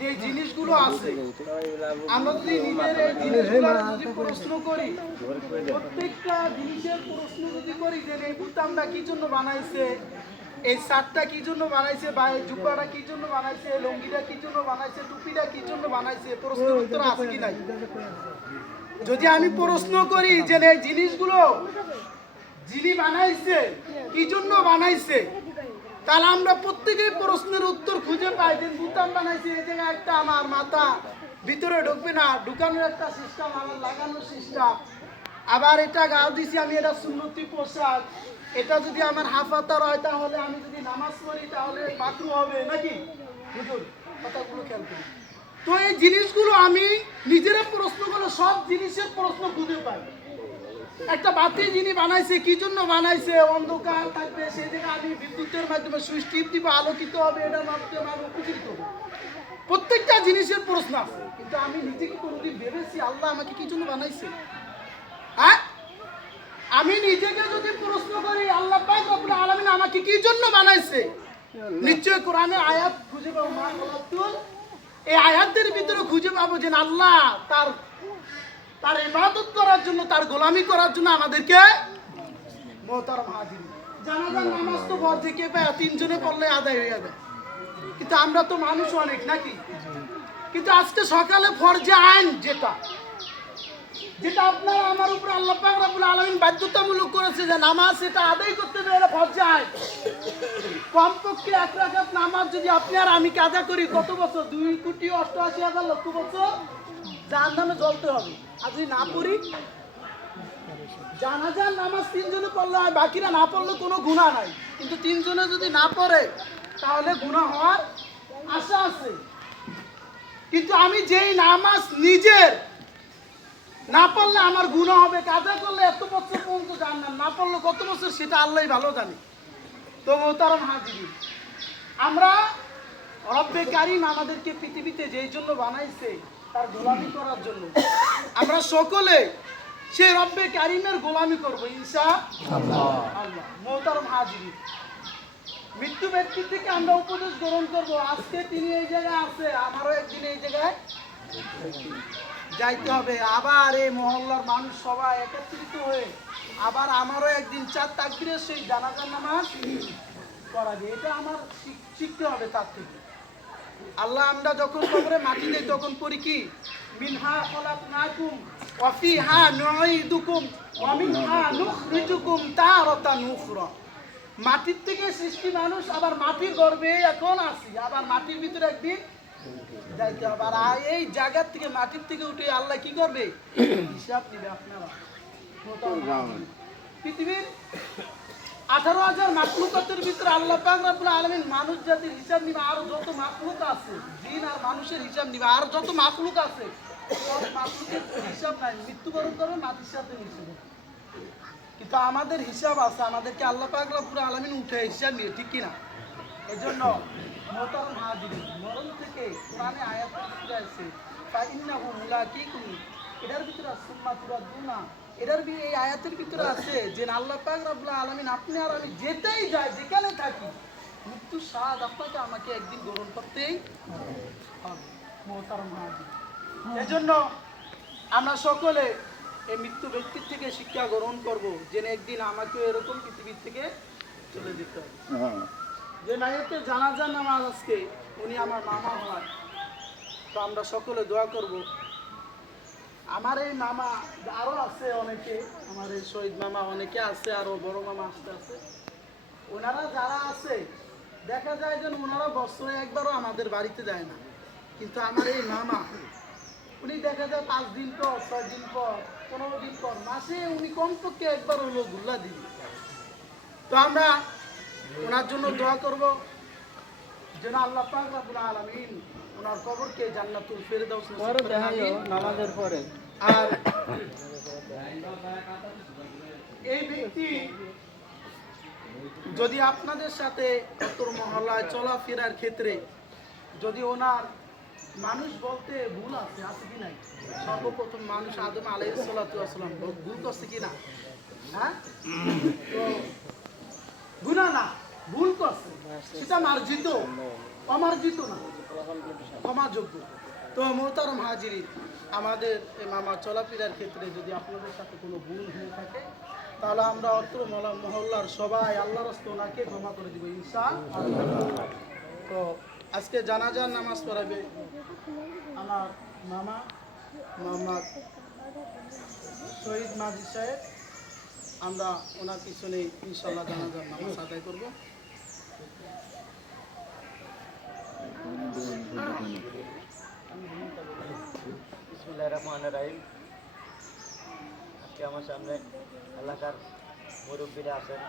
যে জিনিসগুলো আছে আমরা যদি নিজের এই জিনিসগুলো যদি প্রশ্ন করি, প্রত্যেকটা জিনিসের প্রশ্ন যদি করি যে এই বুতামটা কি জন্য বানাইছে, এই শার্টটা কি জন্য বানাইছে, বা এই জুব্বাটা কি জন্য বানাইছে, লুঙ্গিটা কি জন্য বানাইছে, টুপিটা কি জন্য বানাইছে, প্রশ্নের উত্তর আছে কি নাই? যদি আমি প্রশ্ন করি যে এই জিনিসগুলো যিনি বানাইছে কি জন্য বানাইছে, তাহলে আমরা প্রত্যেকেই প্রশ্নের উত্তর খুঁজে পাই। যে বুতাম বানাইছে এই জায়গায় একটা আমার মাথা ভিতরে ঢুকবে না, ঢুকানোর একটা সিস্টেম, আমার লাগানোর সিস্টেম। আবার এটা গাও দিছি আমি, এটা সুন্নতি পোশাক, এটা যদি আমার হাফাতার হয় তাহলে আমি যদি নামাজ পড়ি তাহলে মাকরু হবে নাকি? হুজুর কথাগুলো খেয়াল করি। তো এই জিনিসগুলো আমি নিজেরা প্রশ্ন করে সব জিনিসের প্রশ্ন খুঁজে পাই। একটা বাতি যিনি বানাইছে কি জন্য বানাইছে, অন্ধকার থাকবে সেই জায়গায় আমি বিদ্যুতের মাধ্যমে সুইচ টিপ দিব, আলোকিত হবে, এটার মাধ্যমে আমি উপকৃত হবো। প্রত্যেকটা জিনিসের প্রশ্ন আছে, কিন্তু আমি নিজেকে কোনোদিন ভেবেছি আল্লাহ আমাকে কি জন্য বানাইছে? হ্যাঁ, আমি নিজেকে যদি প্রশ্ন করি আল্লাহ পাক রব্বুল আলামিন আমাকে কি জন্য বানাইছে, নিশ্চয় কোরআনের আয়াত খুঁজে পাবো। মা খালাকতুল, এই আয়াতের ভিতরে খুঁজে পাবো যে আল্লাহ তার ইবাদত করার জন্য, তার গোলামি করার জন্য আমাদেরকে মুহতারাম হাজির। জানাজার নামাজ তো ফরজ কে পায়, তিনজনে পড়লে আদায় হয়ে যাবে, কিন্তু আমরা তো মানুষ অনেক নাকি? কিন্তু আজকে সকালে ফরজে আইন যেটা আপনার আমার উপর আল্লাহ পাক রব্বুল আলামিন বাধ্যতামূলক করেছে যে নামাজ সেটা আদায় করতে হবে, এটা ফরজে আইন। কমপক্ষে 1 রাকাত নামাজ যদি আপনি আর আমি কাজা করি, কত বছর? 2,88,00,000 লক্ষ বছর জাহান্নামে জ্বলতে হবে। আর যদি না পড়ি, জানাজার নামাজ 3 জনে পড়লে হয়, বাকিরা না পড়লে কোনো গুনাহ নাই। কিন্তু 3 জনে যদি না পড়ে তাহলে গুনাহ হওয়ার আশা আছে। কিন্তু আমি যেই নামাজ নিজের না পড়লে আমার গুনাহ হবে, কাজা করলে এত বছর পর্যন্ত জান্নাত, না পড়লে কত বছর সেটা আল্লাহই ভালো জানে। তো মুহতারাম হাজিরিন, আমরা রব্বে কারীম আমাদেরকে পৃথিবীতে যেই জন্য বানাইছে তার গোলামি করার জন্য, আমরা সকলে সেই রব্বে কারীমের গোলামি করব ইনশাআল্লাহ। মুহতারাম হাজিরিন, মৃত্যু ব্যক্তির থেকে আমরা উপদেশ গ্রহণ করব। আজকে তিনি এই জায়গায় আছে, আমারও একদিন এই জায়গায় যাইতে হবে। আবার এই মহল্লার মানুষ সবাই একত্রিত হয়ে আবার আমারও একদিন 4 তাকবীরের সেই জানাজার নামাজ পড়াবে। এটা আমার শিখতে হবে তার থেকে। আল্লাহ আমরা যখন কবরে মাটি দেই তখন পড়ি কি? মিনহা খলাকনাকুম ওয়া ফিহা নুঈদুকুম ওয়া মিনহা নুখরিজুকুম তারাতান উখরা। মাটির থেকে সৃষ্টি মানুষ, আবার মাটির গর্ভে এখন আছি, আবার মাটির ভিতরে একদিন যাইতে হবে। আর এই জায়গার থেকে, মাটির থেকে উঠে আল্লাহ কি করবে? হিসাব নিবে। আপনারা পৃথিবীর 18,000 মাখলুকাতের ভিতরে আল্লাহ পাক রব্বুল আলামিন মানুষ জাতির হিসাব নিবে। আর যত মাখলুক আছে, জিন আর মানুষের হিসাব নিবে। আর যত মাখলুক আছে সব মাখলুকের হিসাব নাই, মৃত্যুবরণ করবে, মাটির সাথে মিশে যাবে। কিন্তু আমাদের হিসাব আছে, আমাদেরকে আল্লাহ পাক রব্বুল আলামিন উঠে হিসাব নিয়ে, ঠিক কিনা? এজন্য মুহতারাম হাজিরিন, মরণ থেকে কোরআনে আয়াতের ভিতরে আছে ফাইন্নাহু মুলাকিকুম, এটার ভিতরে সুম্মা তুরাদুনা, এই আয়াতের ভিতরে আছে যে আল্লাহ পাক রব্বুল আলামিন আপনি আর আমি যেতেই যাই, যেখানে থাকি, মৃত্যুর স্বাদ আপনাকে আমাকে একদিন গ্রহণ করতেই হবে। মুহতারাম হাজিরিন, এজন্য আমরা সকলে এই মৃত্যু ব্যক্তির থেকে শিক্ষা গ্রহণ করব যে একদিন আমাকে এরকম পৃথিবীর থেকে চলে যেতে হবে। যে নায়কের জানাজার নামাজ আজকে, উনি আমার মামা হয়। তো আমরা সকলে দোয়া করব। আমার এই মামা আরও আছে অনেকে, আমার এই শহীদ মামা অনেকে আছে, আরও বড় মামা আসতে আছে। ওনারা যারা আছে দেখা যায় যে ওনারা বছরে একবারও আমাদের বাড়িতে যায় না, কিন্তু আমার এই মামা উনি দেখা যায় 5 দিন পর, 6 দিন পর, 15 দিন পর, মাসে উনি কমপক্ষে একবার হলো ঘুরলা দিন। তো আমরা ওনার জন্য দোয়া করব যেন আল্লাহ পাক রব্বুল আলামিন ওনার কবরকে জান্নাতুল ফেরদাউস নসিব করে নামাজের পরে। আর এই ব্যক্তি যদি আপনাদের সাথে অতর মহল্লায় চলাফেরার ক্ষেত্রে যদি ওনার মানুষ বলতে ভুল আছে, আছে কি নাই? সর্বপ্রথম মানুষ আদম আলাইহিস সালাতু ওয়াস সালাম ভুল করছে কিনা? হ্যাঁ, তো গুনাহ না, ভুল করছে, সেটা মার্জিত, অমার্জিত না। ক্ষমাযোগ্য। তো মোহতারাম হাজিরিন, আমাদের এই মামা চলাফেরার ক্ষেত্রে যদি আপনাদের সাথে কোনো ভুল হয়ে থাকে তাহলে আমরা অত্র মহল্লার সবাই আল্লাহর রাস্তে ওনাকে ক্ষমা করে দিব ইনশাআল্লাহ। তো আজকে জানাজার নামাজ পড়াবে আমার মামা মোহাম্মদ শহীদ মাঝি সাহেব। আমরা ওনার পিছনে ইনশাআল্লাহ জানাজার নামাজ আদায় করব। বিসমিল্লাহির রহমানির রহিম। আজকে আমার সামনে এলাকার মুরব্বীরা আছেন,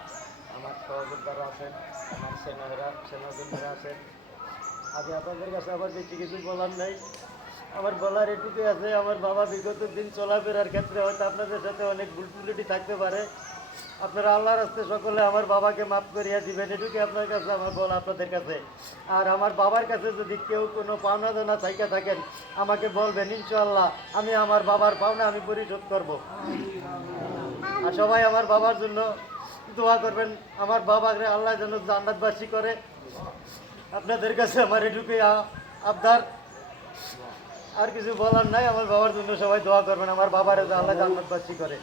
আমার সহযোদ্ধারা আছেন, আমার সেনাবৃন্দরা আছেন। আগে আপনাদের কাছে আমার বেশি কিছু বলার নেই, আমার বলার এটুকুই আছে। আমার বাবা বিগত দিন চলাফেরার ক্ষেত্রে হয়তো আপনাদের সাথে অনেক ভুল ত্রুটি থাকতে পারে। আপনারা আল্লাহর রাস্তে সকলে আমার বাবাকে মাফ করিয়া দিবেন, এটুকুই আপনার কাছে আমার বলা আপনাদের কাছে। আর আমার বাবার কাছে যদি কেউ কোনো পাওনা দানা চাইতে থাকেন আমাকে বলবেন, ইনশাআল্লাহ আমি আমার বাবার পাওনা আমি পরিশোধ করব। আর সবাই আমার বাবার জন্য দোয়া করবেন, আমার বাবাকে আল্লাহ যেন জান্নাতবাসী করে। আপনাদের কাছে আমার এটুকুই আবদার, আর কিছু বলার নাই। আমার বাবার জন্য সবাই দোয়া করবেন, আমার বাবার আল্লাহ জান্নাতবাসী করে।